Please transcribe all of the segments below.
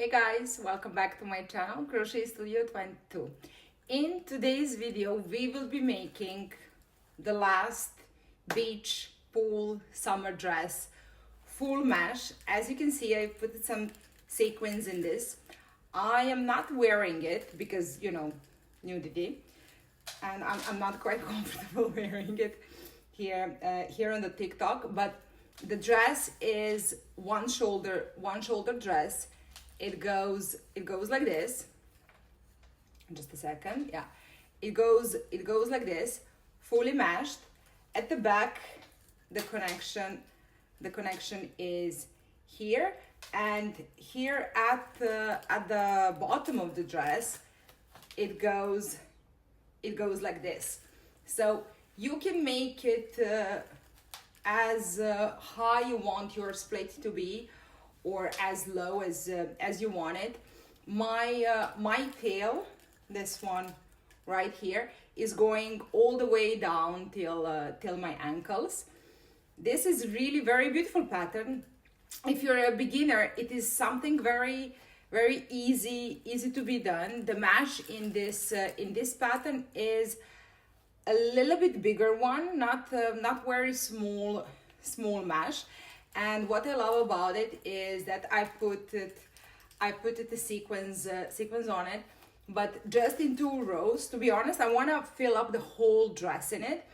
Hey guys, welcome back to my channel, Crochet Studio 22. In today's video, we will be making the last beach pool summer dress full mesh. As you can see, I put some sequins in this. I am not wearing it because, you know, nudity, and I'm not quite comfortable wearing it here on the TikTok, but the dress is one shoulder dress. It goes like this. Just a second. Yeah, it goes like this, fully meshed. At the back, the connection is here, and here at the bottom of the dress, it goes like this. So you can make it as high you want your split to be, or as low as you want it. My tail, this one right here, is going all the way down till my ankles. This is really very beautiful pattern. If you're a beginner, it is something very easy to be done. The mesh in this pattern is a little bit bigger one, not very small mesh. And what I love about it is that I put the sequins on it, but just in 2 rows. To be honest, I want to fill up the whole dress in it,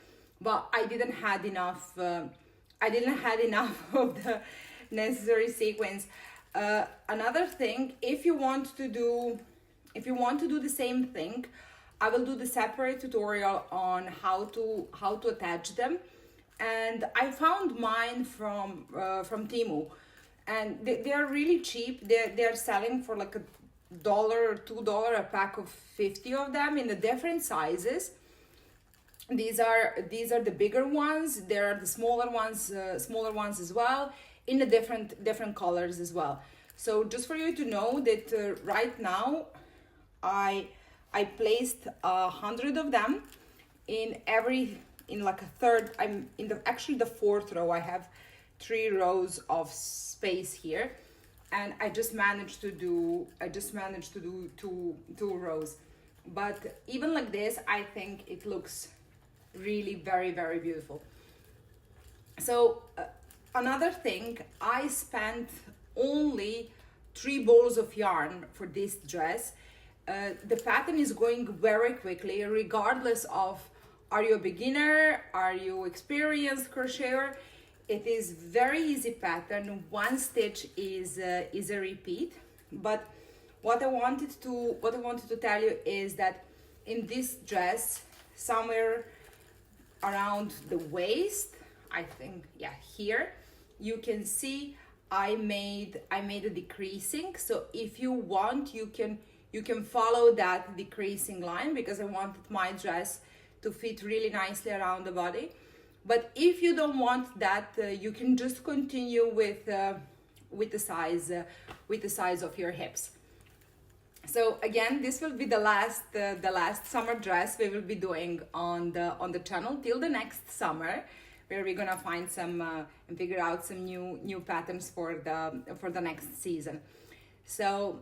but I didn't have enough. I didn't have enough of the necessary sequins. Another thing, if you want to do the same thing, I will do the separate tutorial on how to attach them. And I found mine from Temu, and they are really cheap. They're selling for like $1 or $2 a pack of 50 of them in the different sizes. These are the bigger ones. There are the smaller ones as well, in the different colors as well. So just for you to know that right now I placed 100 of them in like a third. I'm in the 4th row. I have 3 rows of space here, and I just managed to do 2 rows. But even like this, I think it looks really very beautiful. So another thing, I spent only 3 balls of yarn for this dress. The pattern is going very quickly, regardless of are you a beginner, are you experienced crocheter. It is very easy pattern. 1 stitch is a repeat. But what I wanted to tell you is that in this dress, somewhere around the waist, I think, yeah, here, you can see I made a decreasing. So if you want, you can follow that decreasing line, because I wanted my dress to fit really nicely around the body. But if you don't want that, you can just continue with the size of your hips. So again, this will be the last summer dress we will be doing on the channel till the next summer, where we're gonna find some and figure out some new patterns for the next season. So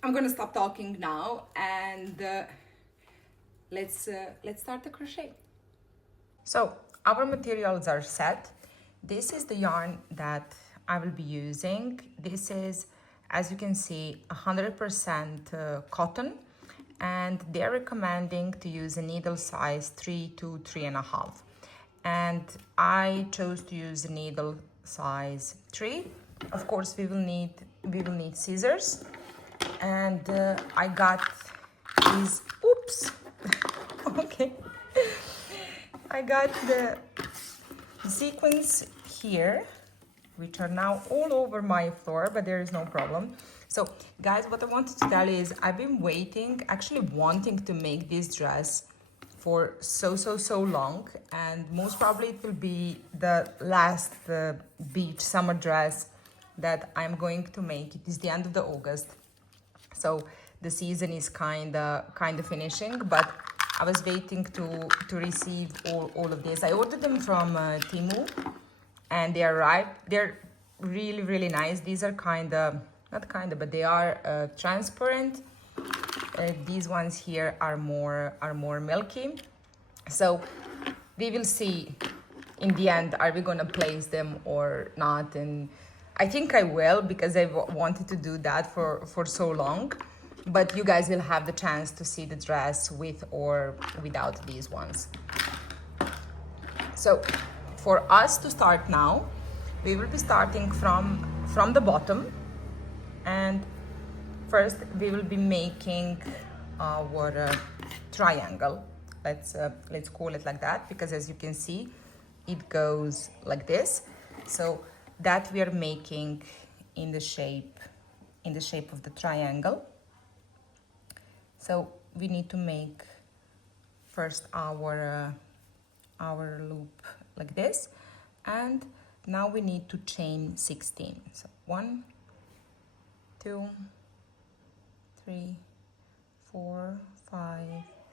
I'm gonna stop talking now, and let's start the crochet. So our materials are set. This is the yarn that I will be using. This is, as you can see, 100% cotton, and they're recommending to use a needle size 3 to 3.5, and I chose to use a needle size 3. Of course, we will need scissors, and I got these. Oops. Okay. I got the sequins here, which are now all over my floor, but there is no problem. So guys, what I wanted to tell you is I've been actually wanting to make this dress for so long, and most probably it will be the last beach summer dress that I'm going to make. It is the end of the August, so the season is kind of finishing, but I was waiting to receive all of this. I ordered them from Temu, and they arrived. They're really nice. These are kind of not kind of, but they are transparent. These ones here are more milky. So we will see in the end, are we gonna place them or not? And I think I will, because I've wanted to do that for so long. But you guys will have the chance to see the dress with or without these ones. So for us to start now, we will be starting from the bottom, and first we will be making our triangle. Let's call it like that, because as you can see, it goes like this. So that we are making in the shape of the triangle. So we need to make first our loop like this, and now we need to chain 16. So 1, 2, 3, 4, 5,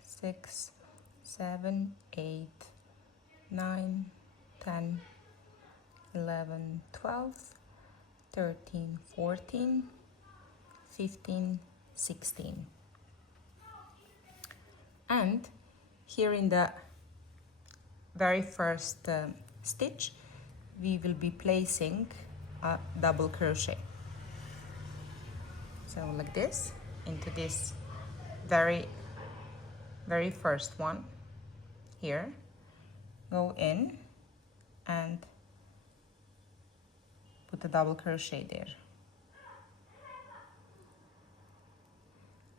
6, 7, 8, 9, 10, 11, 12, 13, 14, 15, 16. And here in the very first stitch, we will be placing a double crochet. So like this, into this very first one here, go in and put a double crochet there.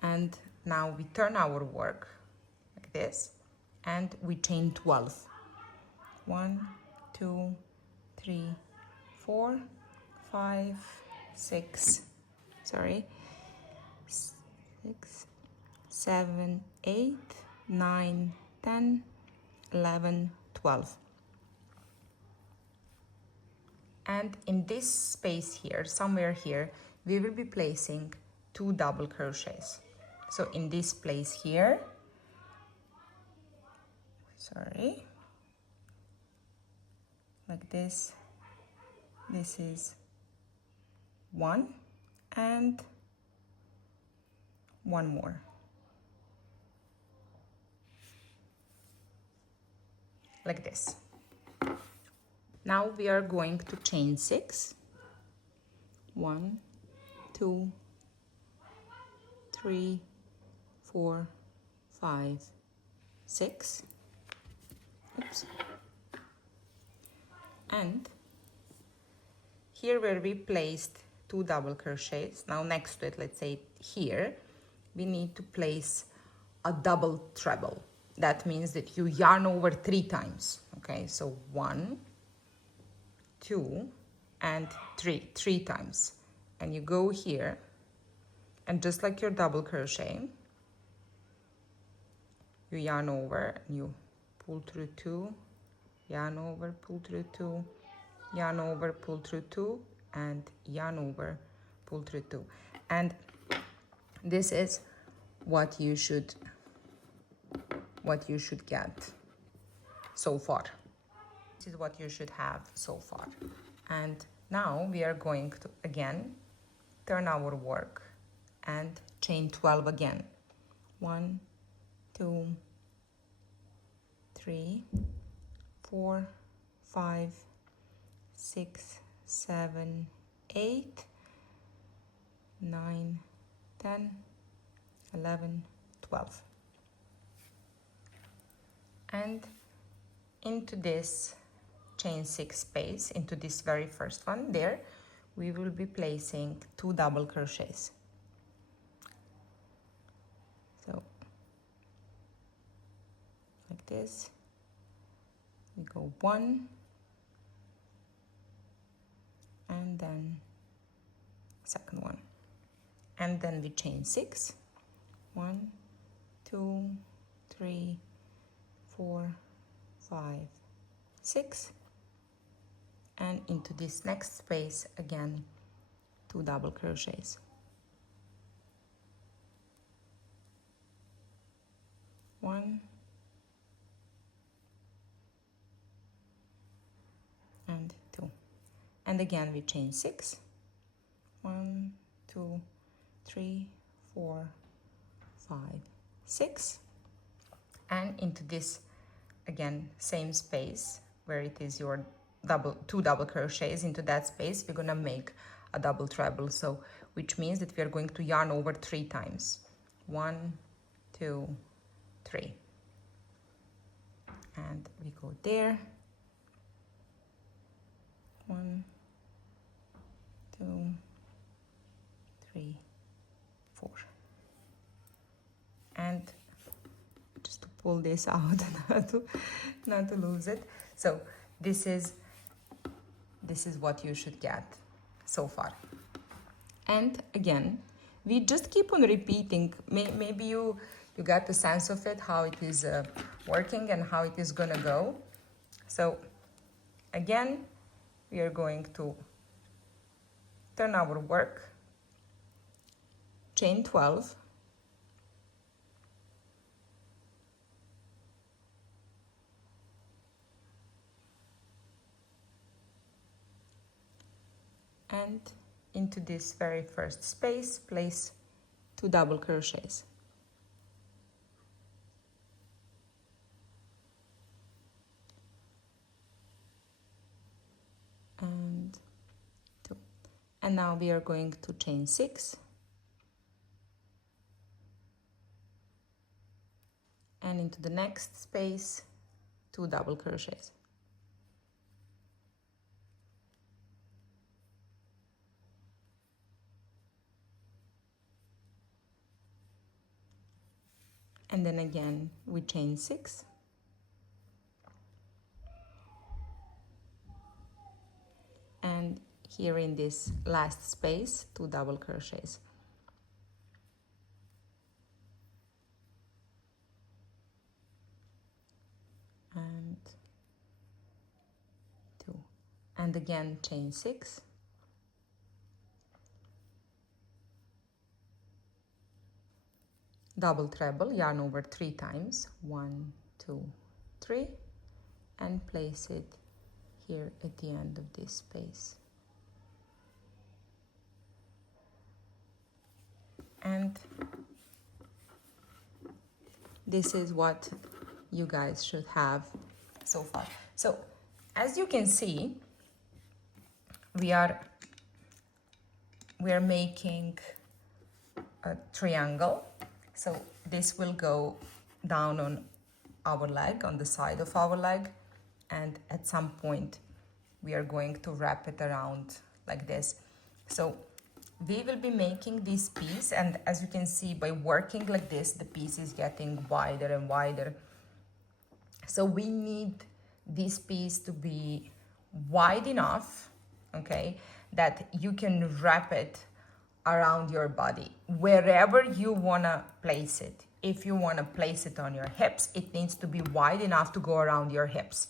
And now we turn our work like this, and we chain 12. 1, 2, 3, 4, 5, 6, 6, 7, 8, 9, 10, 11, 12. And in this space here, somewhere here, we will be placing 2 double crochets. So in this place here, like this, this is 1 and 1 more. Like this. Now we are going to chain 6. 1, 2, 3, 4, 5, 6. Oops. And here where we placed 2 double crochets, now next to it, let's say here, we need to place a double treble. That means that you yarn over 3 times. Okay, so 1, 2, and 3 times. And you go here, and just like your double crochet, you yarn over, and you pull through 2, yarn over, pull through 2, yarn over, pull through 2, and yarn over, pull through 2. And this is what you should get so far. This is what you should have so far. And now we are going to again turn our work and chain 12 again. 1, 2, 3, 4, 5, 6, 7, 8, 9, 10, 11, 12. And into this chain 6 space, into this very first one there, we will be placing 2 double crochets. So like this, we go 1, and then second one, and then we chain 6. 1, 2, 3, 4, 5, 6, and into this next space again 2 double crochets. 1 and 2, and again we chain 6. 1, 2, 3, 4, 5, 6, and into this again same space where it is your two double crochets. Into that space we're gonna make a double treble, so which means that we are going to yarn over 3 times. 1, 2, 3, and we go there. 1, 2, 3, 4, and just to pull this out not to lose it. So this is what you should get so far. And again, we just keep on repeating. Maybe you got the sense of it, how it is working and how it is gonna go. So again, we are going to turn our work, chain 12, and into this very first space place 2 double crochets. And 2. And now we are going to chain 6 and into the next space 2 double crochets. And then again we chain 6 and here in this last space 2 double crochets. And 2, and again chain 6 double treble, yarn over 3 times, 1, 2, 3, and place it here at the end of this space. And this is what you guys should have so far. So as you can see, we are making a triangle. So this will go down on our leg, on the side of our leg, and at some point we are going to wrap it around like this. So we will be making this piece, and as you can see, by working like this, the piece is getting wider and wider. So we need this piece to be wide enough, okay, that you can wrap it around your body wherever you want to place it. If you want to place it on your hips, it needs to be wide enough to go around your hips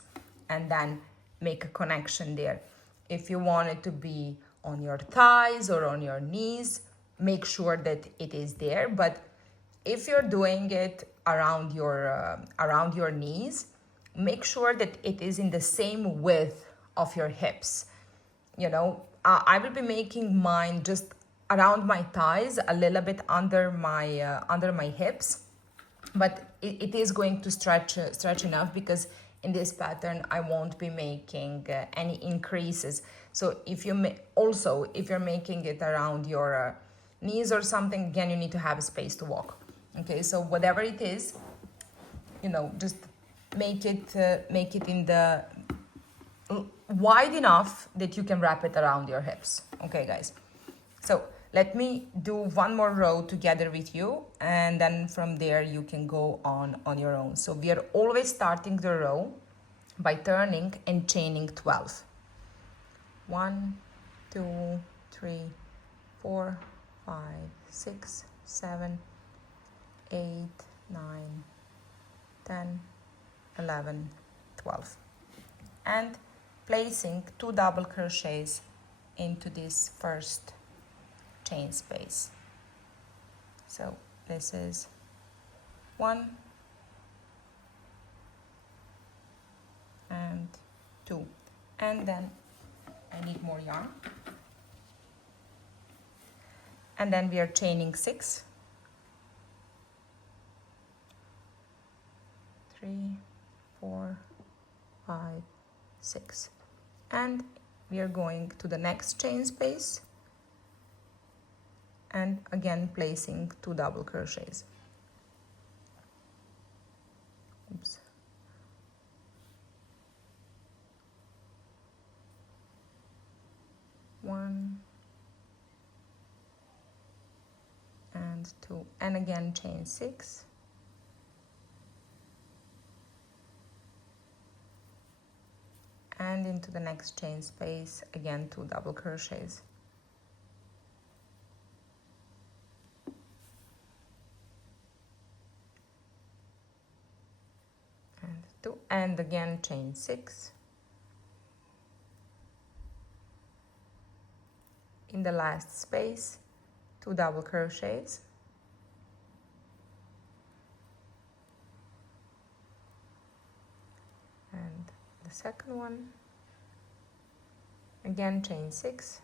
and then make a connection there. If you want it to be on your thighs or on your knees, make sure that it is there. But if you're doing it around your knees, make sure that it is in the same width of your hips. You know, I will be making mine just around my thighs, a little bit under my hips, but it is going to stretch enough, because in this pattern I won't be making any increases. So if you're making it around your knees or something, again, you need to have a space to walk. Okay, so whatever it is, you know, just make it in the wide enough that you can wrap it around your hips. Okay, guys. So let me do one more row together with you, and then from there you can go on your own. So we are always starting the row by turning and chaining 12. 1, 2, 3, 4, 5, 6, 7, 8, 9, 10, 11, 12. And placing 2 double crochets into this first chain space. So this is 1 and 2, and then I need more yarn, and then we are chaining 6, 3, 4, 5, 6, and we are going to the next chain space and again placing 2 double crochets. Oops. One and 2, and again chain 6, and into the next chain space again 2 double crochets. And 2, and again chain 6. In the last space 2 double crochets, and the second one, again chain 6,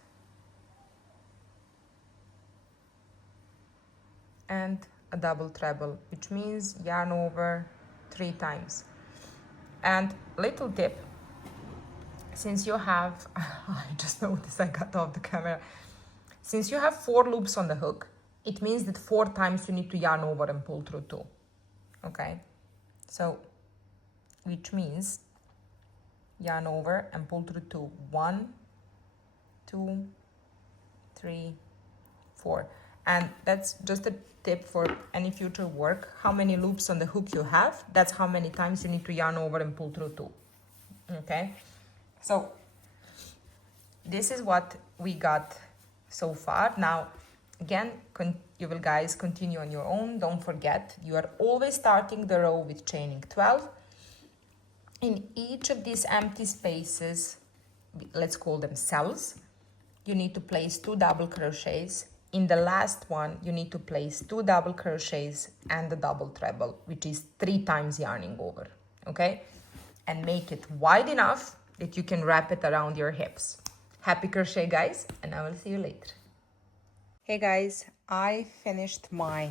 and a double treble, which means yarn over 3 times. And little tip, since you have I just noticed I got off the camera, since you have 4 loops on the hook, it means that 4 times you need to yarn over and pull through 2. Okay, so which means yarn over and pull through 2, 1, 2, 3, 4. And that's just a tip for any future work. How many loops on the hook you have, that's how many times you need to yarn over and pull through 2. Okay, so this is what we got so far. Now again, you will guys continue on your own. Don't forget, you are always starting the row with chaining 12. In each of these empty spaces, let's call them cells, you need to place 2 double crochets. In the last one, you need to place 2 double crochets and a double treble, which is 3 times yarning over. Okay, and make it wide enough that you can wrap it around your hips. Happy crochet, guys, and I will see you later. Hey guys, I finished my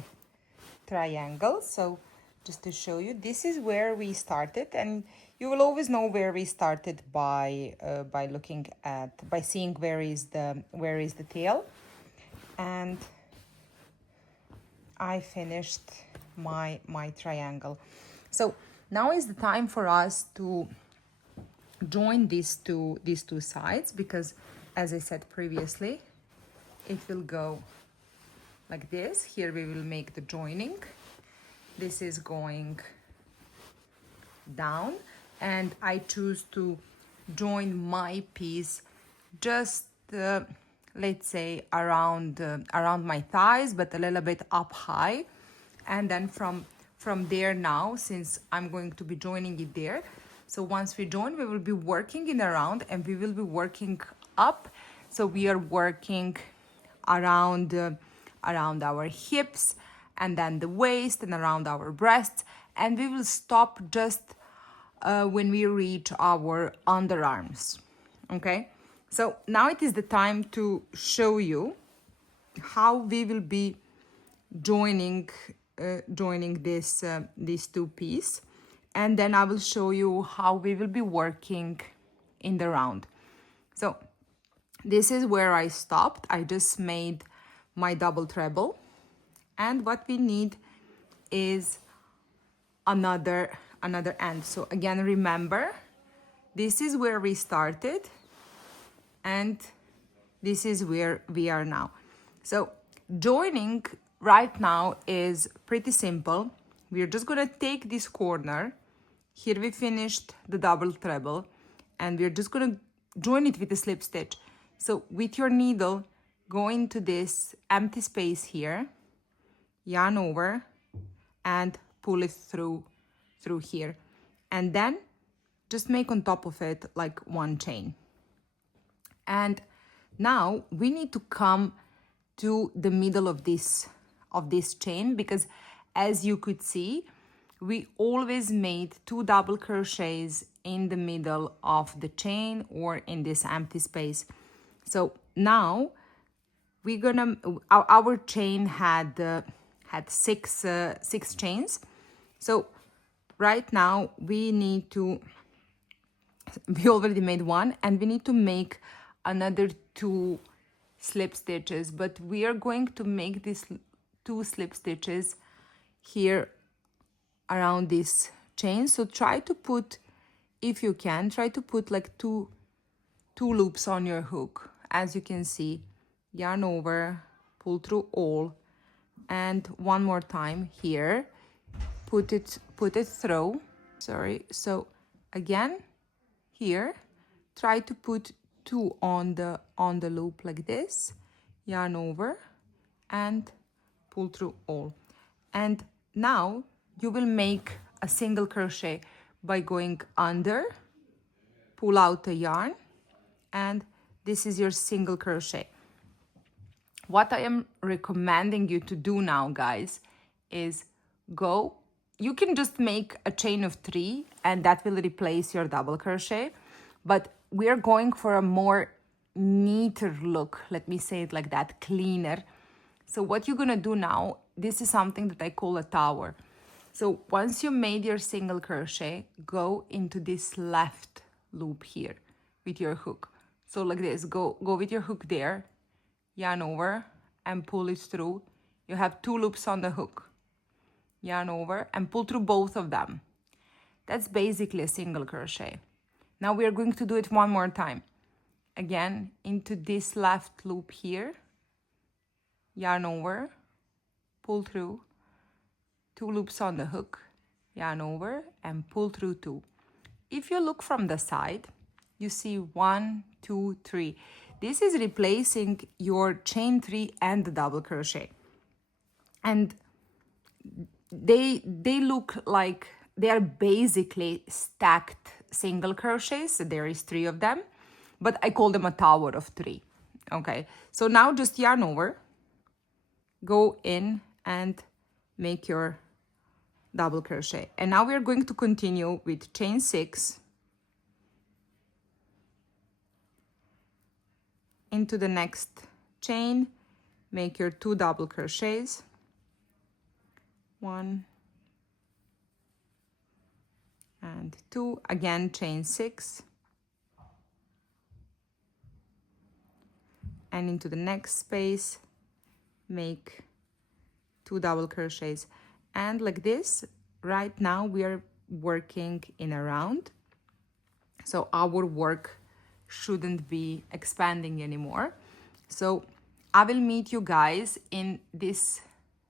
triangle. So just to show you, this is where we started, and you will always know where we started by looking at, by seeing where is the tail. And I finished my triangle. So now is the time for us to join these two sides, because as I said previously, it will go like this. Here we will make the joining. This is going down, and I choose to join my piece just let's say around my thighs, but a little bit up high. And then from there, now since I'm going to be joining it there, so once we join, we will be working in around, and we will be working up. So we are working around our hips, and then the waist, and around our breasts, and we will stop just when we reach our underarms. Okay, so now it is the time to show you how we will be joining these two pieces, and then I will show you how we will be working in the round. So this is where I stopped. I just made my double treble, and what we need is another end. So again, remember, this is where we started, and this is where we are now. So joining right now is pretty simple. We're just gonna take this corner. Here we finished the double treble, and we're just gonna join it with a slip stitch. So with your needle, go into this empty space here, yarn over, and pull it through here, and then just make on top of it like one chain. And now we need to come to the middle of this chain, because as you could see, we always made 2 double crochets in the middle of the chain or in this empty space. So now we're gonna, our chain had six chains. So right now we need to, we already made one, and we need to make another 2 slip stitches, but we are going to make these 2 slip stitches here around this chain. So try to put, if you can, try to put like two loops on your hook. As you can see, yarn over, pull through all, and one more time here, put it through. Sorry. So again, here, try to put 2 on the loop like this, yarn over, and pull through all. And now you will make a single crochet by going under, pull out the yarn, and this is your single crochet. What I am recommending you to do now, guys, is you can just make a chain of 3 and that will replace your double crochet, but we are going for a more neater look, let me say it like that, cleaner. So what you're gonna do now, this is something that I call a tower. So once you made your single crochet, go into this left loop here with your hook. So like this, go with your hook there, yarn over, and pull it through. You have 2 loops on the hook, yarn over, and pull through both of them. That's basically a single crochet. Now we are going to do it one more time. Again, into this left loop here, yarn over, pull through, 2 loops on the hook, yarn over, and pull through 2. If you look from the side, you see 1, 2, 3. This is replacing your chain 3 and the double crochet. And they look like they are basically stacked single crochets. There is 3 of them, but I call them a tower of 3. Okay, so now just yarn over, go in and make your double crochet. And now we are going to continue with chain 6 into the next chain, make your 2 double crochets, 1 and 2, again chain 6, and into the next space make 2 double crochets. And like this, right now we are working in a round, so our work shouldn't be expanding anymore. So I will meet you guys in this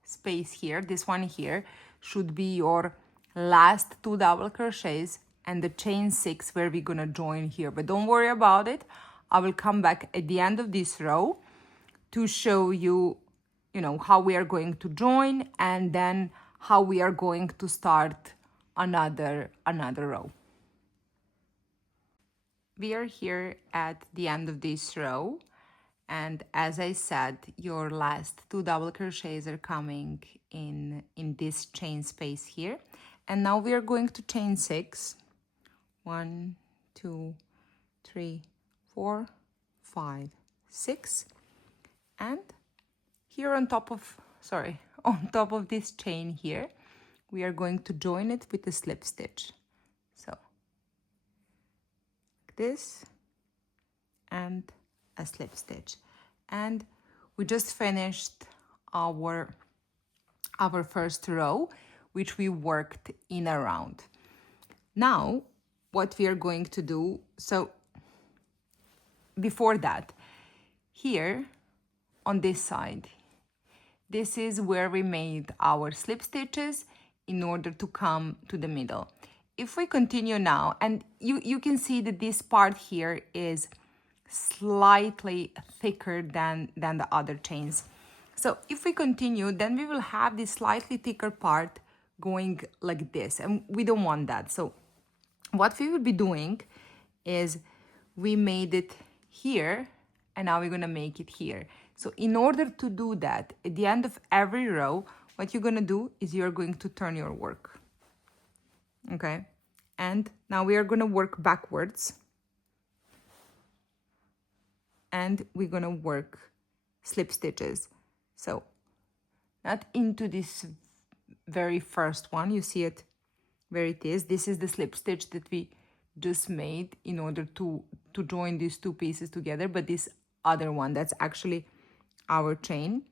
space here. This one here should be your last 2 double crochets and the chain 6 where we're gonna join here, but don't worry about it. I will come back at the end of this row to show you, how we are going to join, and then how we are going to start another row. We are here at the end of this row, and as I said, your last 2 double crochets are coming in this chain space here. And now we are going to chain 6. 1, 2, 3, 4, 5, 6. And here on top of this chain here, we are going to join it with a slip stitch. So like this, and a slip stitch. And we just finished our first row, which we worked in a round. Now what we are going to do, so before that, here on this side, this is where we made our slip stitches in order to come to the middle. If we continue now, and you can see that this part here is slightly thicker than the other chains. So if we continue, then we will have this slightly thicker part going like this, and we don't want that. So what we will be doing is we made it here, and now we're gonna make it here. So in order to do that, at the end of every row, what you're gonna do is you're going to turn your work. Okay, and now we are gonna work backwards, and we're gonna work slip stitches. So not into this very first one, you see it where it is. This is the slip stitch that we just made in order to join these two pieces together, but this other one, that's actually our chain.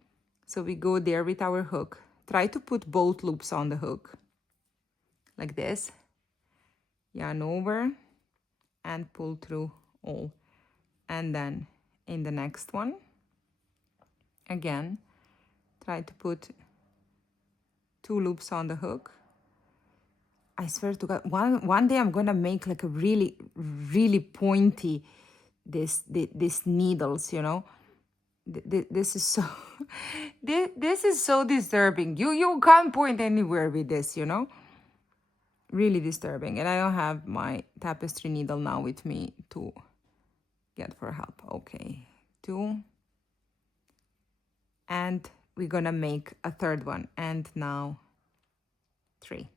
So we go there with our hook. Try to put both loops on the hook like this, yarn over and pull through all. And then in the next one, again, try to put 2 loops on the hook. I swear to God, one day I'm gonna make like a really, really pointy this needles, you know. This is so this is so disturbing. You can't point anywhere with this, you know. Really disturbing. And I don't have my tapestry needle now with me to get for help. Okay, 2. And we're gonna make a third one. And now 3.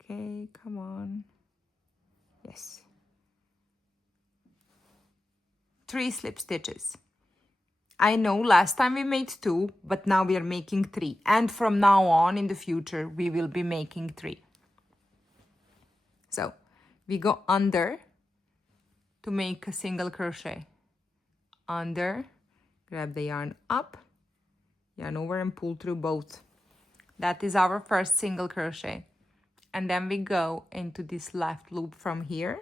Okay, come on. Yes. 3 slip stitches. I know last time we made 2, but now we are making 3. And from now on in the future, we will be making 3. So we go under to make a single crochet. Under, grab the yarn up, yarn over and pull through both. That is our first single crochet. And then we go into this left loop from here,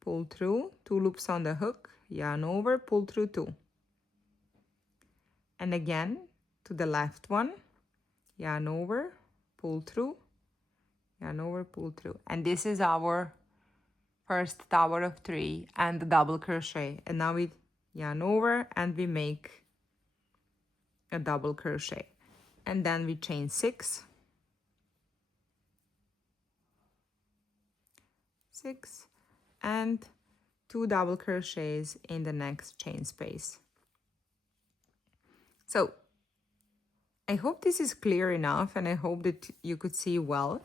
pull through, 2 loops on the hook, yarn over, pull through 2. And again to the left one, yarn over, pull through, yarn over, pull through. And this is our first tower of 3 and the double crochet. And now we yarn over and we make a double crochet. And then we chain 6. 6 and 2 double crochets in the next chain space. So I hope this is clear enough, and I hope that you could see well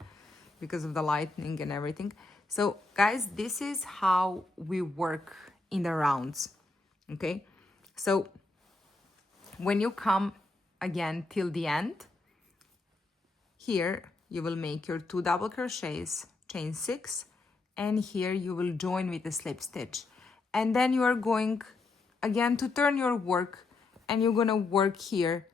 because of the lightning and everything. So guys, this is how we work in the rounds. Okay, so when you come again till the end, here you will make your 2 double crochets, chain 6, and here you will join with a slip stitch. And then you are going again to turn your work, and you're gonna work here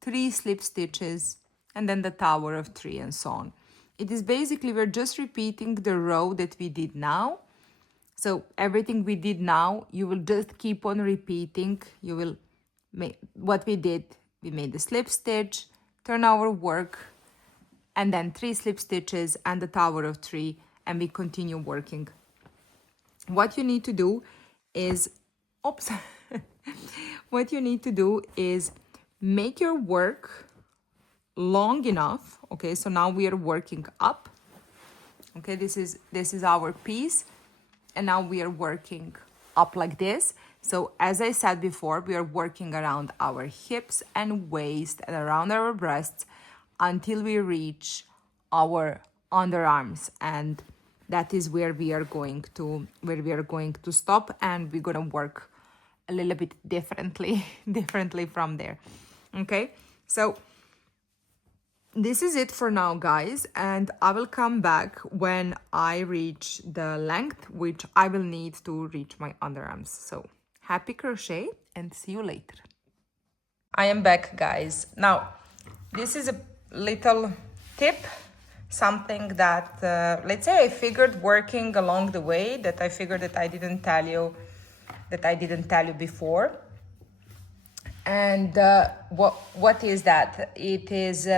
3 slip stitches and then the tower of 3 and so on. It is basically, we're just repeating the row that we did now. So everything we did now, you will just keep on repeating. You will make what we did. We made the slip stitch, turn our work, and then 3 slip stitches and the tower of 3, and we continue working. What you need to do is, oops, what you need to do is make your work long enough. Okay, so now we are working up. Okay, this is our piece, and now we are working up like this. So as I said before, we are working around our hips and waist and around our breasts until we reach our underarms, and that is where we are going to stop, and we're gonna work a little bit differently from there. Okay, so this is it for now, guys, and I will come back when I reach the length which I will need to reach my underarms. So happy crochet and see you later. I am back, guys. Now this is a little tip, something that let's say I figured working along the way, that I figured that I didn't tell you before. And what is that? It is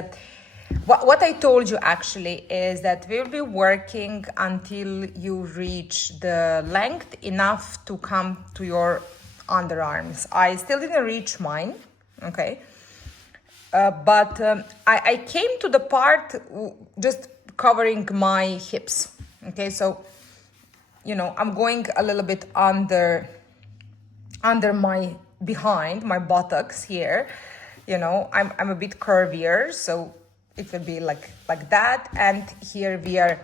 what I told you actually is that we'll be working until you reach the length enough to come to your underarms. I still didn't reach mine, okay? But I came to the part just covering my hips, okay? So, you know, I'm going a little bit under my behind my buttocks here, you know, I'm a bit curvier, so it will be like that. And here we are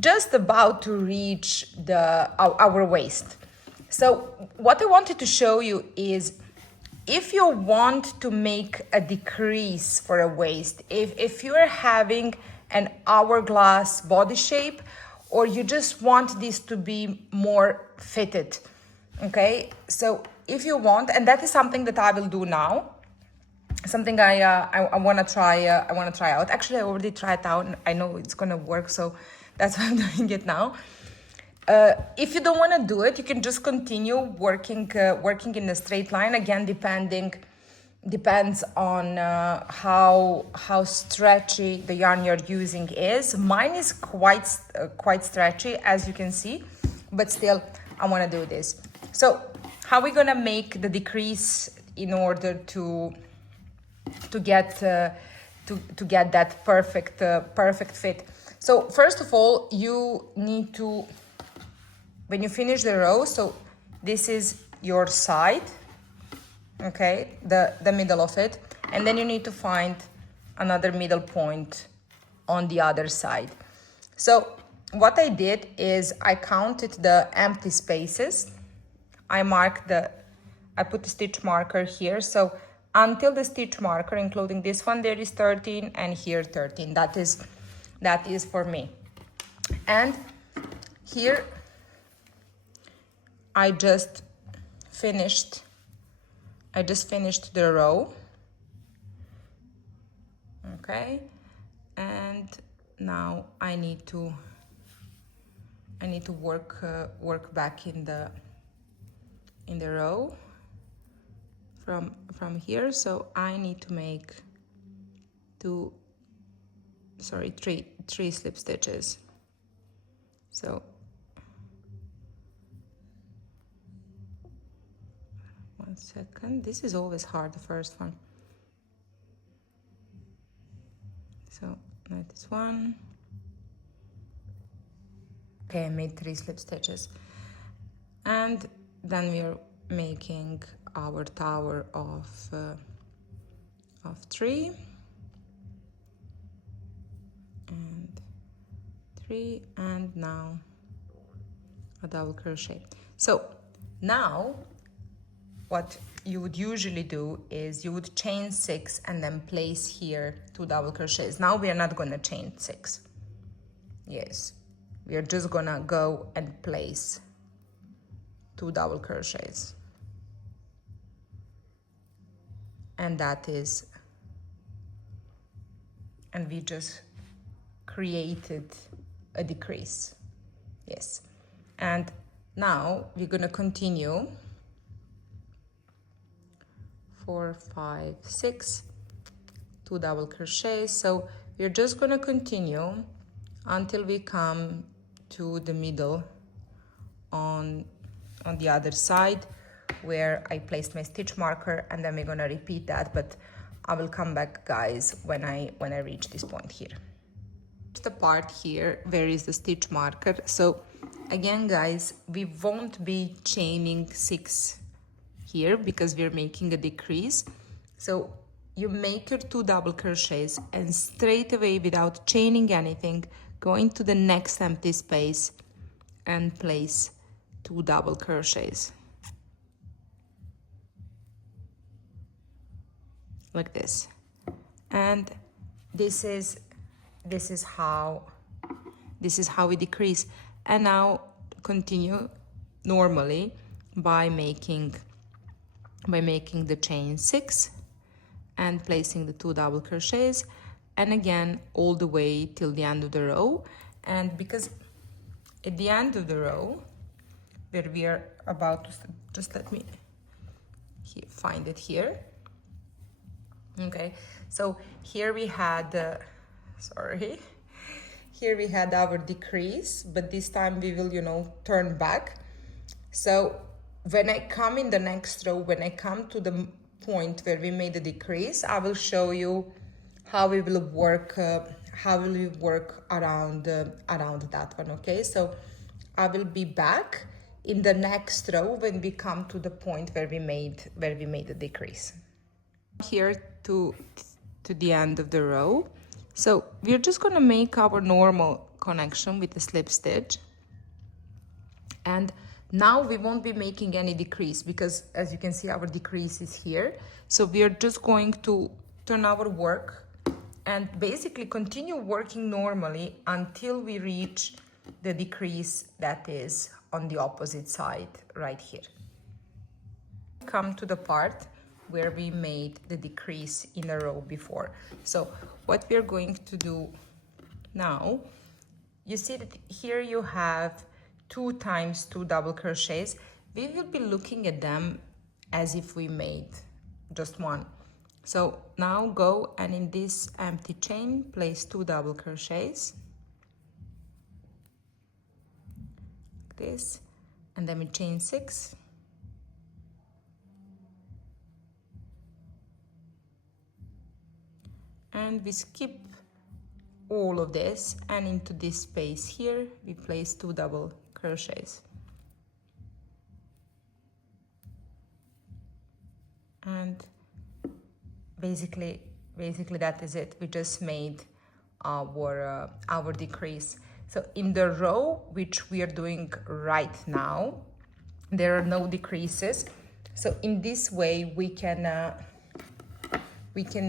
just about to reach our waist. So what I wanted to show you is, if you want to make a decrease for a waist, if you're having an hourglass body shape, or you just want this to be more fitted, okay? So if you want, and that is something that I will do now, something I want to try. I want to try out. Actually, I already tried it out, and I know it's gonna work, so that's why I'm doing it now. If you don't want to do it, you can just continue working in a straight line. Again, depends on how stretchy the yarn you're using is. Mine is quite stretchy, as you can see, but still I want to do this. So how are we gonna make the decrease in order to get that perfect fit? So first of all, you need to, when you finish the row, so this is your side, okay, the middle of it, and then you need to find another middle point on the other side. So what I did is I counted the empty spaces. I put the stitch marker here, so until the stitch marker, including this one, there is 13, and here 13. That is for me. And here I just finished the row, okay, and now I need to work back in the row from here. So I need to make three slip stitches. So 1 second, this is always hard, the first one. So that is one. Okay, I made 3 slip stitches, and then we are making our tower of 3 and 3, and now a double crochet. So now what you would usually do is you would chain 6 and then place here 2 double crochets. Now we are not gonna chain 6. Yes, we are just gonna go and place 2 double crochets. And we just created a decrease. Yes. And now we're gonna continue 4, 5, 6, 2 double crochets. So we're just gonna continue until we come to the middle on the other side where I placed my stitch marker, and then we're gonna repeat that, but I will come back, guys, when I reach this point here. The part here where is the stitch marker. So again, guys, we won't be chaining 6 here because we're making a decrease. So you make your 2 double crochets, and straight away, without chaining anything, go into the next empty space and place 2 double crochets like this. And this is how we decrease. And now continue normally by making the chain 6 and placing the 2 double crochets, and again all the way till the end of the row. And because at the end of the row where we are about to, just let me find it here. Okay, so here we had here we had our decrease, but this time we will turn back. So when I come in the next row, when I come to the point where we made the decrease, I will show you how we will work around that one. Okay, so I will be back in the next row when we come to the point where we made the decrease. Here to the end of the row. So we're just going to make our normal connection with the slip stitch, and Now we won't be making any decrease because as you can see our decrease is here. So we are just going to turn our work and basically continue working normally until we reach the decrease that is on the opposite side right here. Come to the part where we made the decrease in a row before. So what we are going to do now, you see that here you have 2 times 2 double crochets. We will be looking at them as if we made just one. So now go and in this empty chain place 2 double crochets like this, and then we chain 6, and we skip all of this, and into this space here we place 2 double crochets, and basically that is it. We just made our decrease. So in the row which we are doing right now, there are no decreases. So in this way we can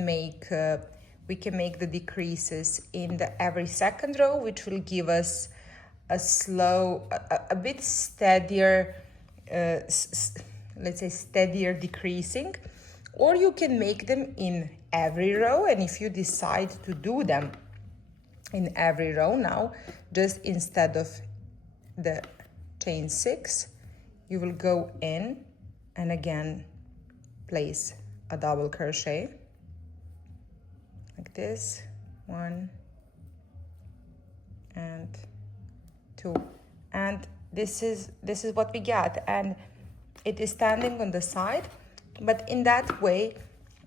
make the decreases in the every second row, which will give us a bit steadier, let's say steadier decreasing. Or you can make them in every row, and if you decide to do them in every row now, just instead of the chain 6, you will go in and again place a double crochet like this, 1 and 2, and this is what we get, and it is standing on the side. But in that way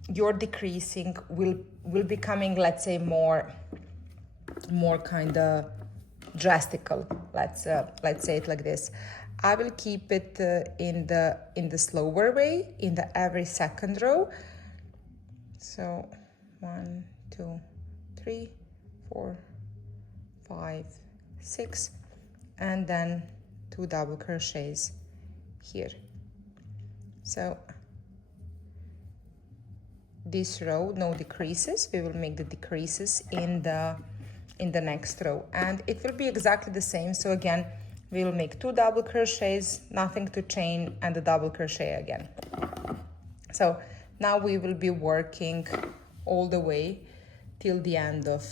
your decreasing will be coming, let's say, more kind of drastical. Let's say it like this. I will keep it in the slower way, in the every second row. So 1, 2, 3, 4, 5, 6, and then 2 double crochets here. So this row, no decreases. We will make the decreases in the next row, and it will be exactly the same. So again, we will make 2 double crochets, nothing to chain, and a double crochet again. So now we will be working all the way till the end of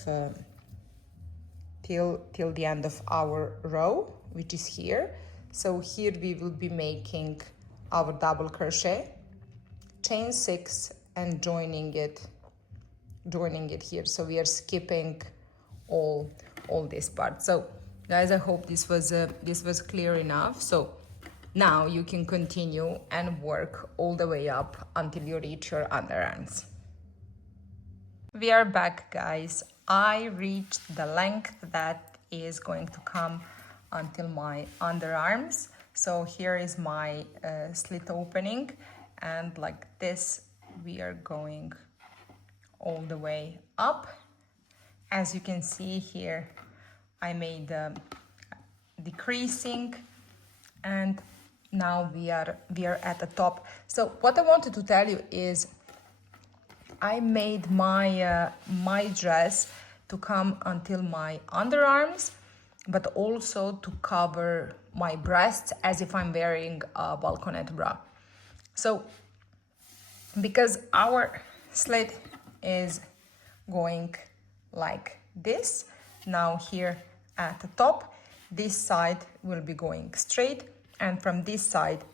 till the end of our row, which is here. So here we will be making our double crochet, chain 6, and joining it here. So we are skipping all this part. So guys, I hope this was clear enough. So now you can continue and work all the way up until you reach your underarms. We are back, guys. I reached the length that is going to come until my underarms. So here is my slit opening, and like this we are going all the way up. As you can see here, I made decreasing, and now we are at the top. So what I wanted to tell you is I made my my dress to come until my underarms, but also to cover my breasts as if I'm wearing a balconette bra. So because our slit is going like this, now here at the top, this side will be going straight, and from this side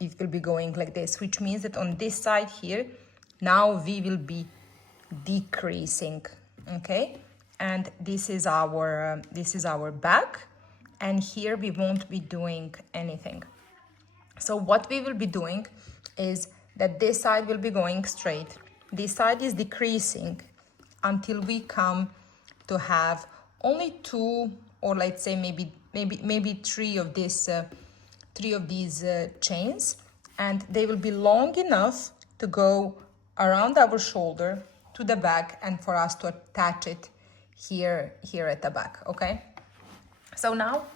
it will be going like this, which means that on this side here now we will be decreasing. Okay, and this is our back, and here we won't be doing anything. So what we will be doing is that this side will be going straight, this side is decreasing until we come to have only 2, or let's say maybe 3 of this 3 of these chains, and they will be long enough to go around our shoulder to the back and for us to attach it here at the back. Okay, so now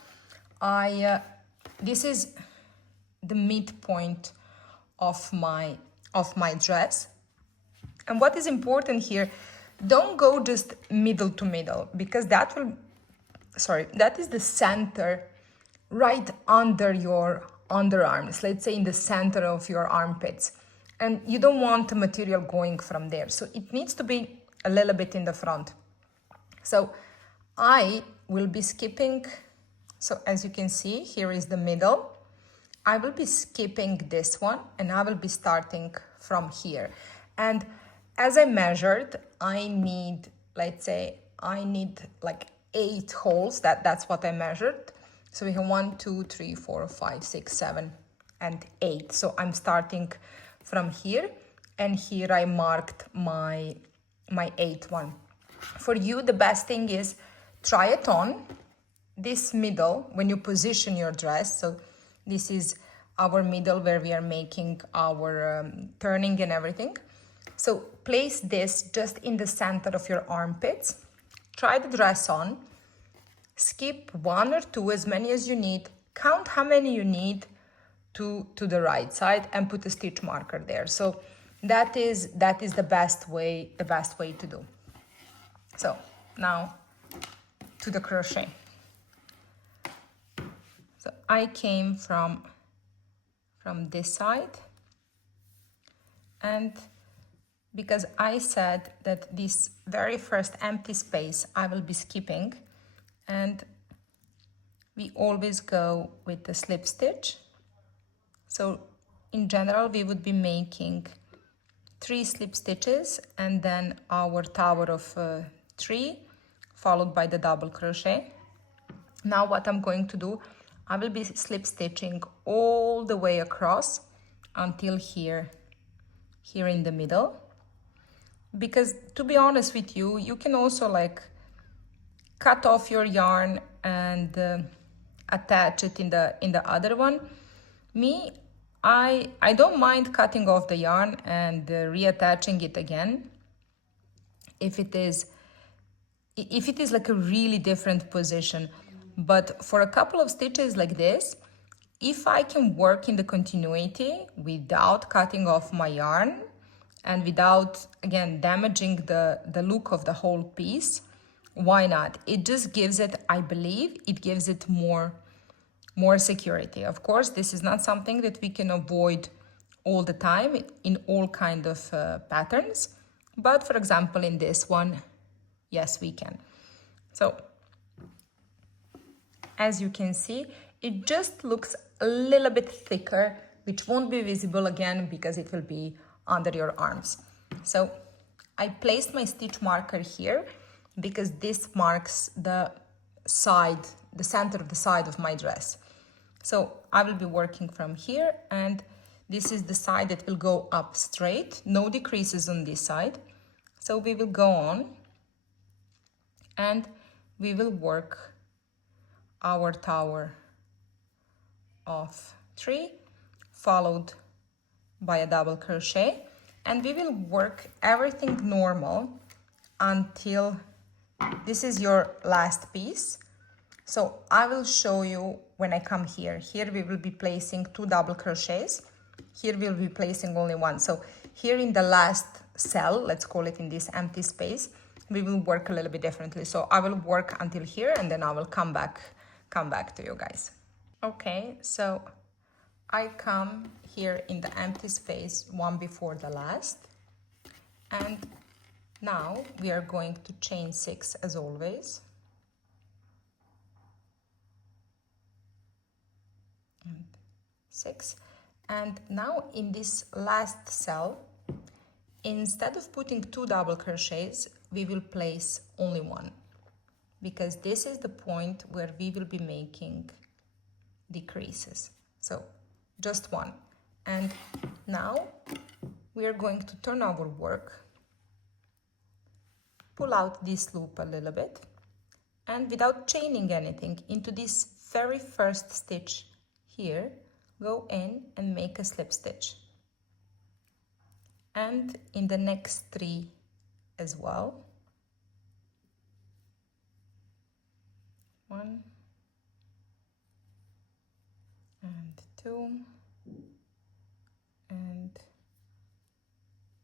this is the midpoint of my dress. And what is important here, don't go just middle to middle, because that will, that is the center right under your underarms, let's say in the center of your armpits. And you don't want the material going from there. So it needs to be a little bit in the front. So I will be skipping, so as you can see, here is the middle. I will be skipping this one and I will be starting from here. And as I measured, I need, let's say, I need like 8 holes. That's what I measured. So we have 1, 2, 3, 4, 5, 6, 7, and 8. So I'm starting from here, and here I marked my 8th one. For you, the best thing is try it on this middle when you position your dress. So this is our middle where we are making our turning and everything. So place this just in the center of your armpits. Try the dress on. Skip 1 or 2, as many as you need. Count how many you need to the right side and put a stitch marker there. So that is the best way to do. So now to the crochet. So I came from this side, and because I said that this very first empty space I will be skipping, and we always go with the slip stitch. So in general we would be making 3 slip stitches and then our tower of 3 followed by the double crochet. Now what I'm going to do, I will be slip stitching all the way across until here in the middle, because to be honest with you, you can also like cut off your yarn and attach it in the other one. Me, I don't mind cutting off the yarn and reattaching it again if it is like a really different position. But for a couple of stitches like this, if I can work in the continuity without cutting off my yarn and without, again, damaging the look of the whole piece, why not? It just gives it, I believe, it gives it more security. Of course, this is not something that we can avoid all the time in all kind of patterns. But for example, in this one, yes, we can. So as you can see, it just looks a little bit thicker, which won't be visible again because it will be under your arms. So I placed my stitch marker here because this marks the side, the center of the side of my dress. So I will be working from here, and this is the side that will go up straight, no decreases on this side. So we will go on and we will work our tower of 3 followed by a double crochet, and we will work everything normal until this is your last piece. So I will show you when I come here. Here we will be placing 2 double crochets. Here we'll be placing only 1. So here in the last cell, let's call it, in this empty space, we will work a little bit differently. So I will work until here and then I will come back to you guys. Okay, so I come here in the empty space, one before the last, and now we are going to chain 6 as always. And 6. And now in this last cell, instead of putting 2 double crochets, we will place only 1, because this is the point where we will be making decreases. So just 1. And now we are going to turn our work, pull out this loop a little bit, and without chaining anything, into this very first stitch here, go in and make a slip stitch. And in the next 3 as well. 1 and 2 and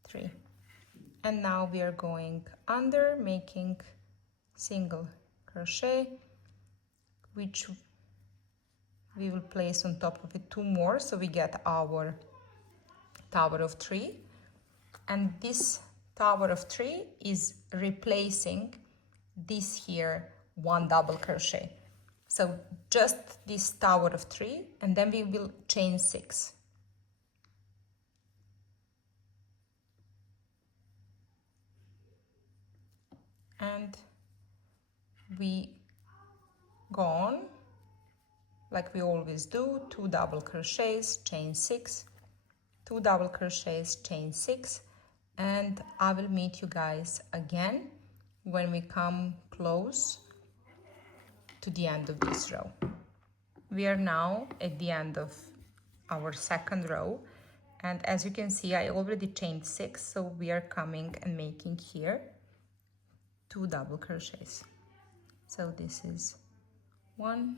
3. And now we are going under, making single crochet, which we will place on top of it 2 more, so we get our tower of 3. And this tower of 3 is replacing this here 1 double crochet. So just this tower of 3, and then we will chain 6. And we go on like we always do, 2 double crochets, chain 6, 2 double crochets, chain 6, and I will meet you guys again when we come close to the end of this row. We are now at the end of our second row, and as you can see, I already chained 6, so we are coming and making here 2 double crochets. So this is 1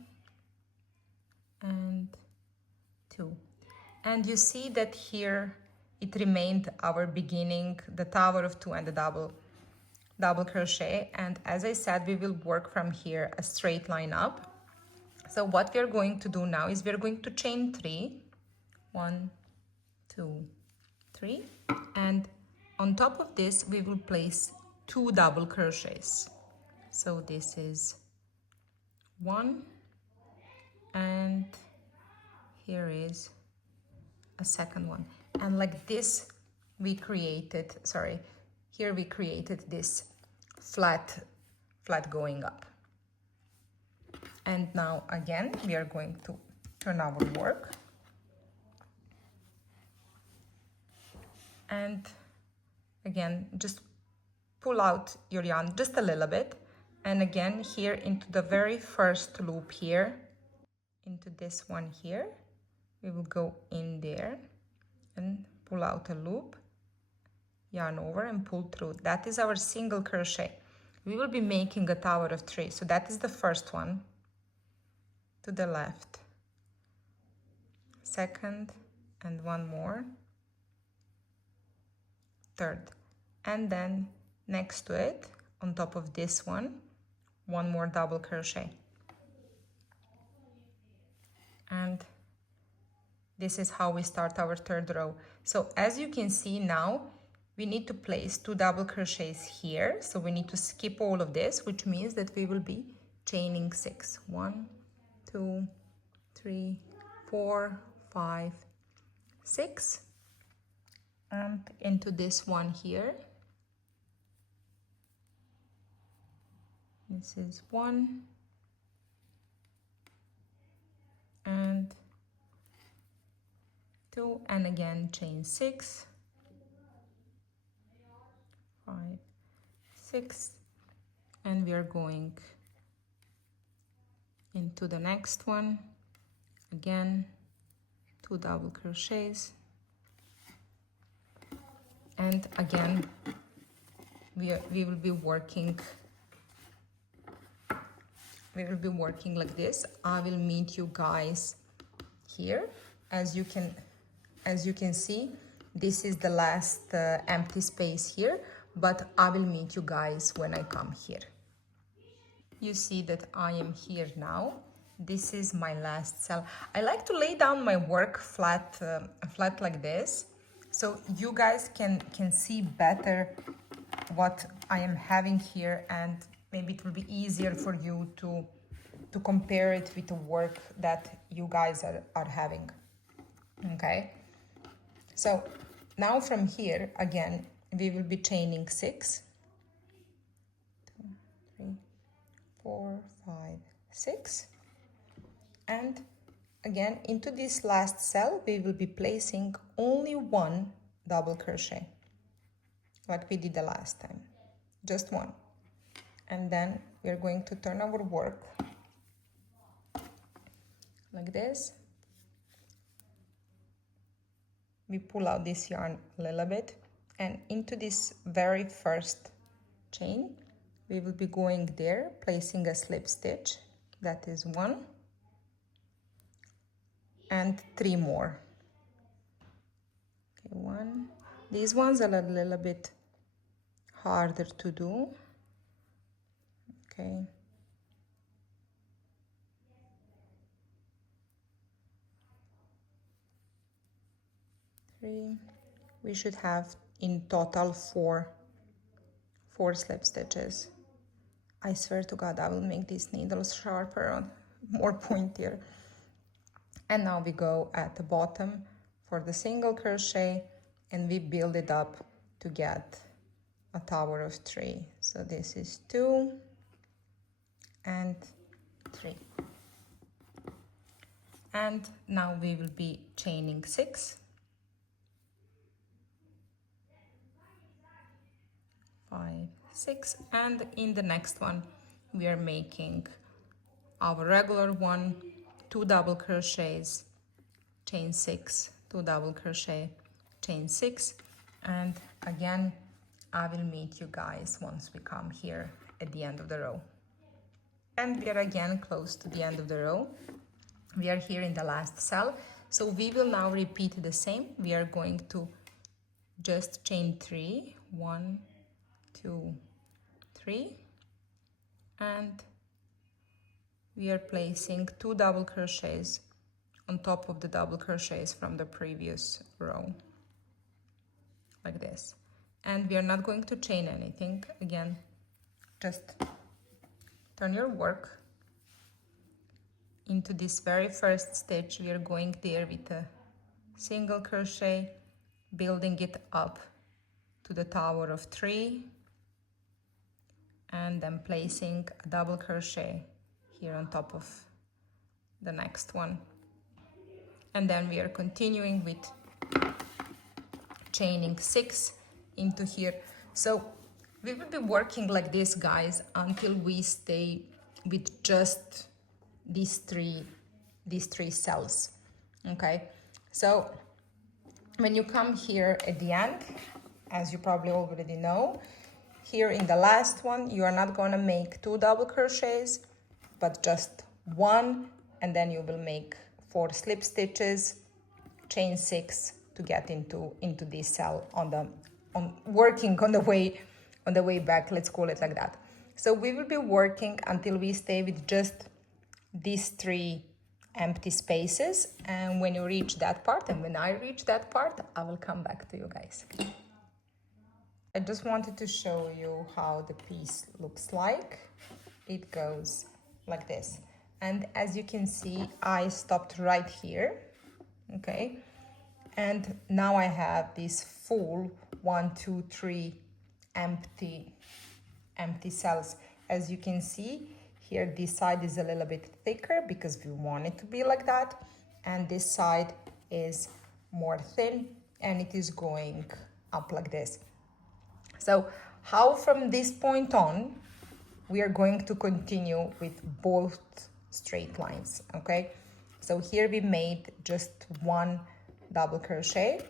and 2, and you see that here it remained our beginning, the tower of 2 and the double crochet, and as I said, we will work from here a straight line up. So what we are going to do now is we are going to chain 3, 1, 2, 3, and on top of this we will place 2 double crochets. So this is 1, and here is a second one, and like this we created, here we created this flat going up. And now again we are going to turn our work, and again just pull out your yarn just a little bit, and again here into the very first loop here, into this one here, we will go in there and pull out a loop, yarn over and pull through. That is our single crochet. We will be making a tower of 3, so that is the first one to the left, second, and 1 more, third, and then next to it, on top of this one, 1 more double crochet. And this is how we start our third row. So as you can see now, we need to place 2 double crochets here, so we need to skip all of this, which means that we will be chaining 6. 1, 2, 3, 4, 5, 6, and into this one here. This is 1 and 2, and again chain 6, 5, 6, and we are going into the next one, again 2 double crochets, and again we will be working like this. I will meet you guys here. As you can see, this is the last empty space here, but I will meet you guys when I come here. You see that I am here now. This is my last cell. I like to lay down my work flat like this, so you guys can see better what I am having here, and maybe it will be easier for you to compare it with the work that you guys are having. Okay, so now from here again we will be chaining 6, 2, 3, 4, 5, 6, and again into this last cell we will be placing only 1 double crochet like we did the last time, just 1, and then we are going to turn our work like this. We pull out this yarn a little bit, and into this very first chain we will be going there, placing a slip stitch. That is 1 and 3 more. Okay, one. These ones are a little bit harder to do. Okay. Three. We should have in total four slip stitches. I swear to God, I will make these needles sharper, more pointier. And now we go at the bottom for the single crochet and we build it up to get a tower of 3. So this is 2 and 3. And now we will be chaining 6, 5, 6, and in the next one we are making our regular one, 2 double crochets, chain 6, 2 double crochet, chain 6, and again I will meet you guys once we come here at the end of the row. And we are again close to the end of the row. We are here in the last cell, so we will now repeat the same. We are going to just chain 3, 1, 2, 3, and we are placing 2 double crochets on top of the double crochets from the previous row, like this. And we are not going to chain anything. Again, just turn your work into this very first stitch. We are going there with a single crochet, building it up to the tower of 3, and then placing a double crochet here on top of the next one. And then we are continuing with chaining 6 into here. So we will be working like this, guys, until we stay with just these three cells. Okay, so when you come here at the end, as you probably already know, here in the last one you are not going to make 2 double crochets but just 1, and then you will make 4 slip stitches, chain 6 to get into this cell on the way back, let's call it like that. So we will be working until we stay with just these 3 empty spaces, and when you reach that part, and when I reach that part, I will come back to you guys. I just wanted to show you how the piece looks like. It goes like this, and as you can see, I stopped right here. Okay, and now I have this full 1, 2, 3 empty cells. As you can see here, this side is a little bit thicker because we want it to be like that, and this side is more thin and it is going up like this. So how from this point on we are going to continue with both straight lines. Okay, so here we made just 1 double crochet,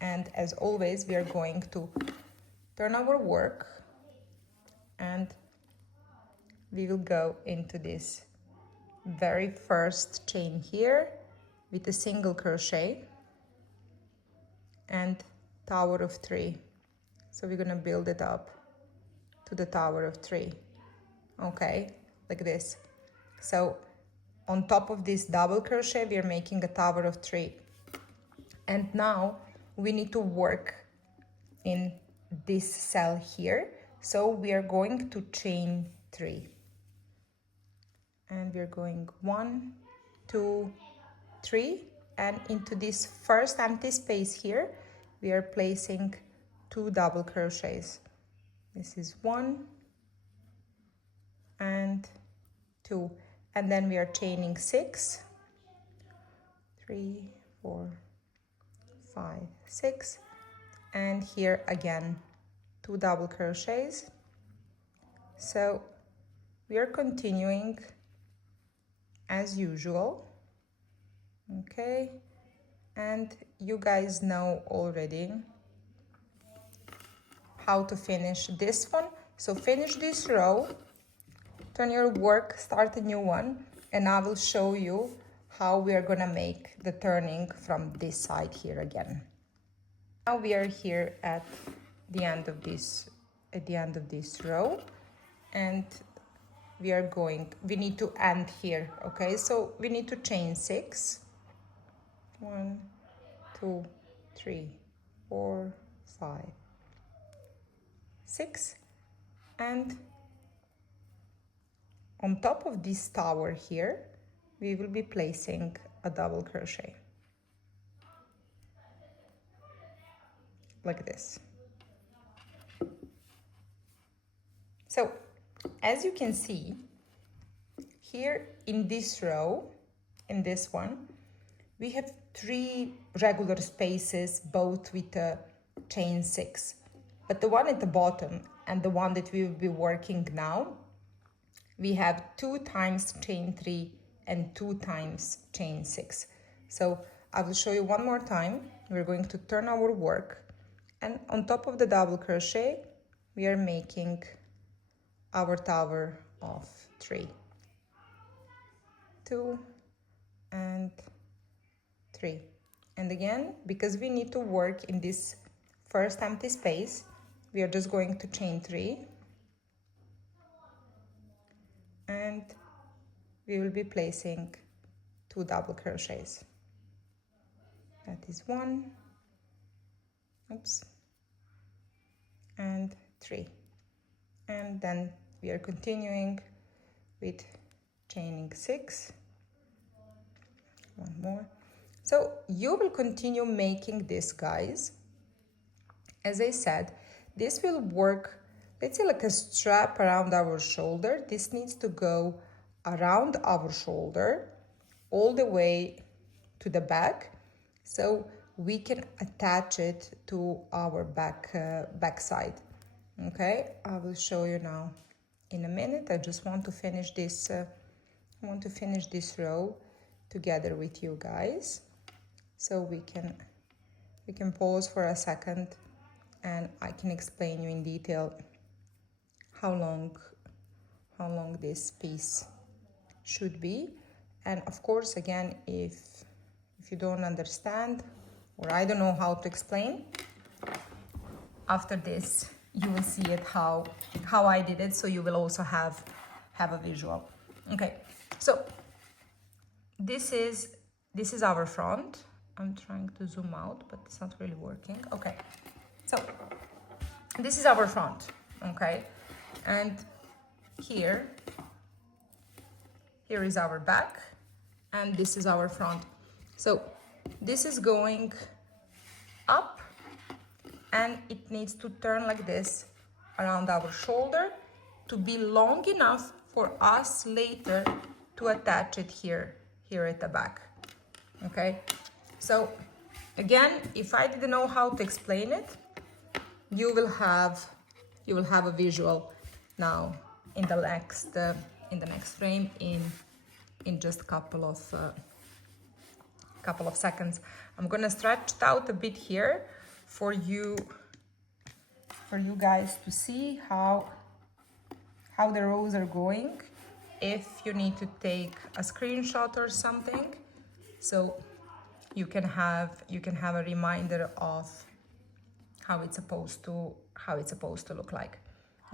and as always we are going to turn our work and we will go into this very first chain here with a single crochet and tower of 3. So we're gonna build it up to the tower of 3. Okay, like this. So on top of this double crochet we are making a tower of 3, and now we need to work in this cell here, so we are going to chain 3, and we're going 1, 2, 3, and into this first empty space here we are placing 2 double crochets. This is 1 and 2, and then we are chaining 6, 3, 4, 5, 6, and here again 2 double crochets. So we are continuing as usual. Okay, and you guys know already how to finish this one. So finish this row, turn your work, start a new one, and I will show you how we are gonna make the turning from this side here again. Now we are here at the end of this row, and we need to end here. Okay, so we need to chain 6. 1, 2, 3, 4, 5, 6, and on top of this tower here we will be placing a double crochet like this. So as you can see here in this row, in this one, we have 3 regular spaces, both with a chain 6. But the one at the bottom and the one that we will be working now, we have 2 times chain 3 and 2 times chain 6. So I will show you one more time. We're going to turn our work, and on top of the double crochet, we are making our tower of 3. 2 and 3. And again, because we need to work in this first empty space, we are just going to chain 3, and we will be placing 2 double crochets. That is 1, oops, and 3. And then we are continuing with chaining 6, 1 more. So you will continue making this, guys. As I said, this will work, let's say, like a strap around our shoulder. This needs to go around our shoulder all the way to the back, so we can attach it to our back side. Okay, I will show you now in a minute. I just want to finish this row together with you guys, so we can pause for a second and I can explain you in detail how long this piece should be. And of course, again, if you don't understand or I don't know how to explain, after this you will see it how I did it, so you will also have a visual. Okay, so this is our front. I'm trying to zoom out, but it's not really working. Okay, so this is our front. Okay, and here is our back, and this is our front. So this is going up, and it needs to turn like this around our shoulder to be long enough for us later to attach it here at the back. Okay, so again, if I didn't know how to explain it, you will have a visual now in the next frame in just a couple of seconds. I'm gonna stretch it out a bit here for you guys to see how the rows are going. If you need to take a screenshot or something, so you can have a reminder of how it's supposed to look like.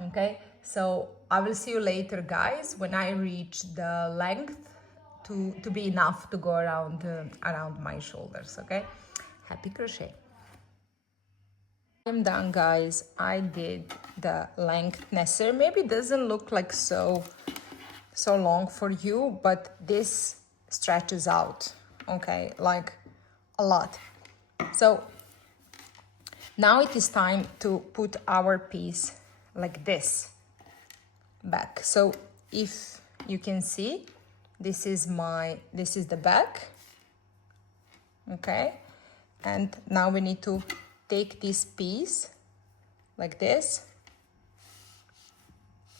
Okay, so I will see you later, guys, when I reach the length to be enough to go around my shoulders. Okay, happy crochet. I'm done, guys. I did the length necessary. Maybe it doesn't look like so long for you, but this stretches out, okay, like a lot. So now it is time to put our piece like this back. So if you can see, this is the back. Okay, and now we need to take this piece like this,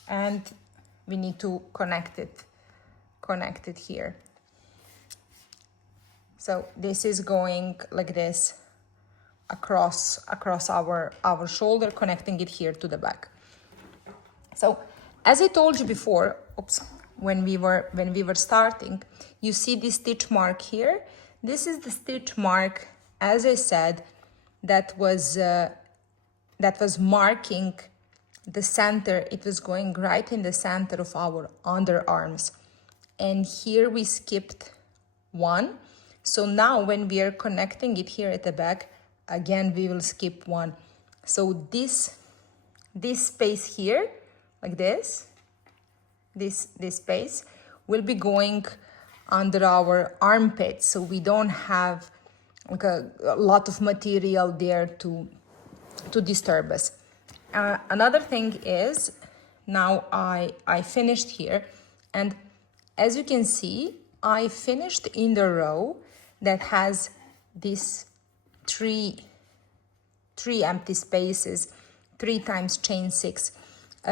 and we need to connect it here. So this is going like this across our shoulder, connecting it here to the back. So as I told you before, when we were starting, you see this stitch mark here. This is the stitch mark, as I said, that was marking the center. It was going right in the center of our underarms, and here we skipped one. So now when we are connecting it here at the back, again we will skip one. So this space here, like this space will be going under our armpits, so we don't have like a lot of material there to disturb us. Another thing is, now I finished here, and as you can see, I finished in the row that has these three empty spaces, 3 times chain 6.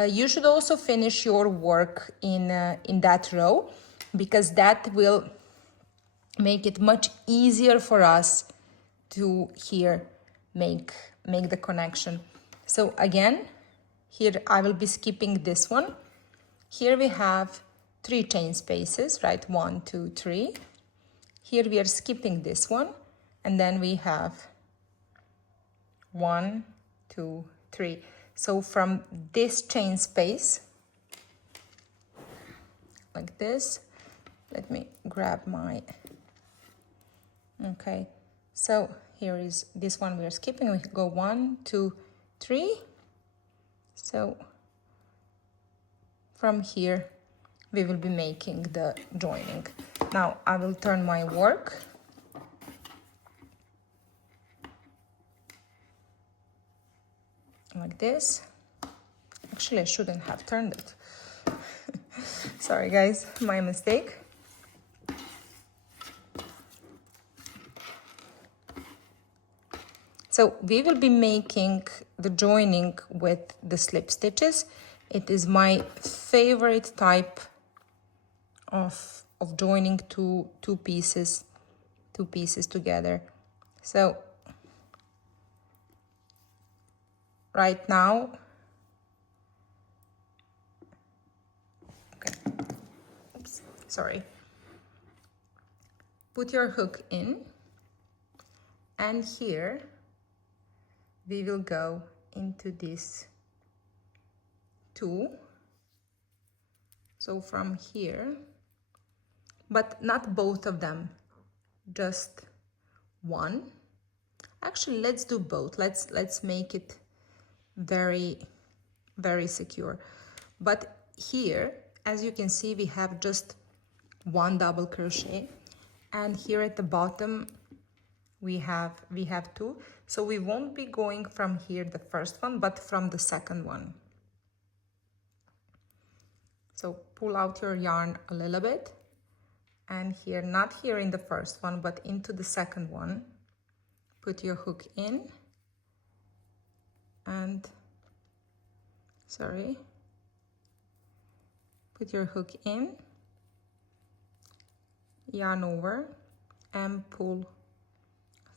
You should also finish your work in that row, because that will make it much easier for us to here make the connection. So again, here I will be skipping this one. Here we have 3 chain spaces, right? 1, 2, 3. Here we are skipping this one, and then we have 1, 2, 3. So from this chain space, like this, let me grab my, okay. So here is this one we are skipping. We go 1, 2, 3. So from here, we will be making the joining. Now I will turn my work. Like this. Actually, I shouldn't have turned it. Sorry guys, my mistake. So we will be making the joining with the slip stitches. It is my favorite type of joining two pieces together. So right now, okay, oops, sorry. Put your hook in, and here we will go into this 2. So from here, but not both of them, just one. Actually, let's do both. Let's make it very, very secure. But here, as you can see, we have just 1 double crochet, and here at the bottom we have 2. So we won't be going from here, the first one, but from the second one. So pull out your yarn a little bit, and here, not here in the first one, but into the second one, put your hook in, and put your hook in, yarn over, and pull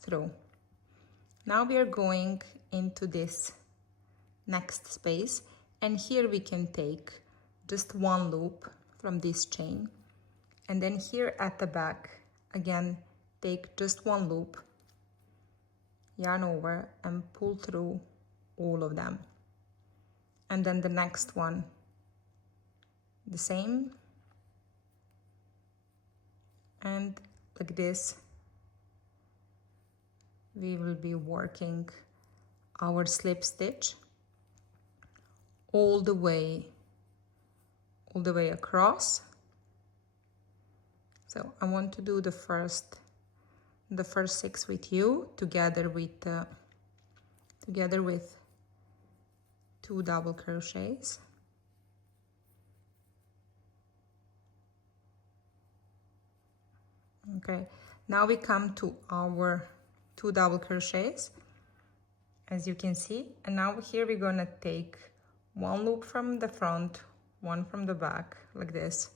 through. Now we are going into this next space, and here we can take just 1 loop from this chain, and then here at the back again take just 1 loop, yarn over, and pull through all of them. And then the next one the same, and like this we will be working our slip stitch all the way across. So I want to do the first 6 with you, together with 2 double crochets. Okay, now we come to our 2 double crochets, as you can see, and now here we're gonna take 1 loop from the front, 1 from the back, like this,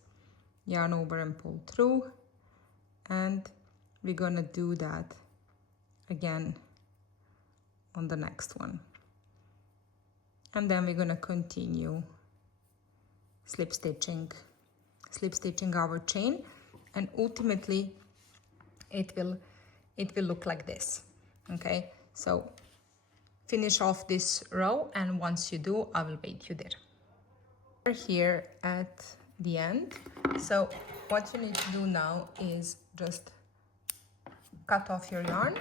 yarn over and pull through, and we're gonna do that again on the next one, and then we're gonna continue slip stitching our chain, and ultimately it will look like this. Okay, so finish off this row, and once you do, I will wait you there. We're here at the end, so what you need to do now is just cut off your yarn,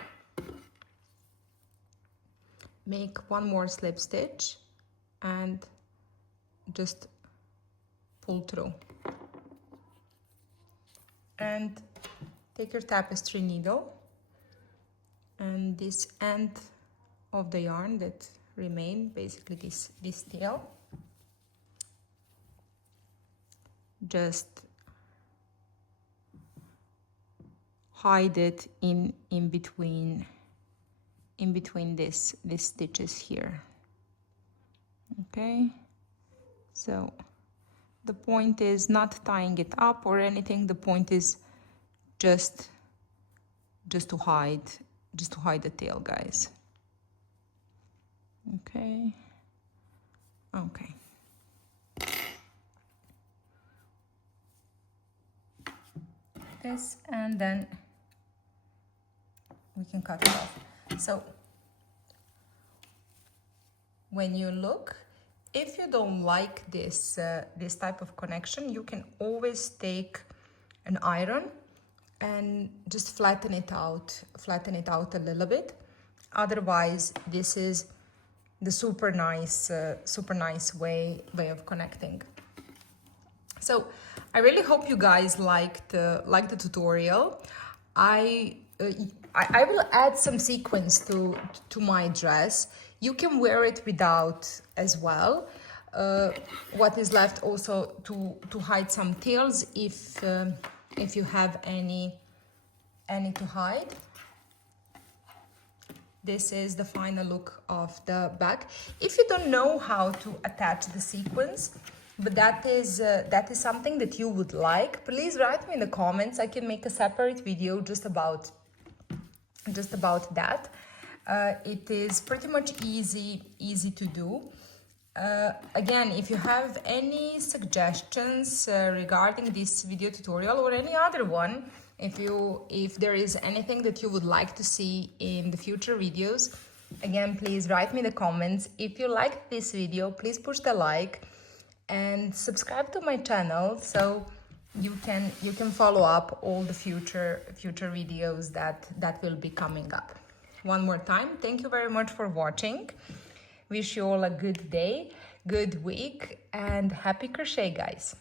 make one more slip stitch, and just pull through. And take your tapestry needle and this end of the yarn that remain, basically this tail, just hide it in between these stitches here. Okay, so the point is not tying it up or anything. The point is just to hide the tail, guys. Okay. This, and then we can cut it off. So when you look, if you don't like this this type of connection, you can always take an iron and just flatten it out a little bit. Otherwise, this is the super nice way of connecting. So I really hope you guys liked the tutorial. I will add some sequins to my dress. You can wear it without as well. What is left also to hide some tails if you have any to hide. This is the final look of the back. If you don't know how to attach the sequins, but that is something that you would like, please write me in the comments. I can make a separate video just about that. It is pretty much easy to do. Again, if you have any suggestions regarding this video tutorial or any other one, if there is anything that you would like to see in the future videos, again, please write me in the comments. If you liked this video, please push the like and subscribe to my channel so you can follow up all the future videos that will be coming up. One more time, thank you very much for watching. Wish you all a good day, good week, and happy crochet, guys.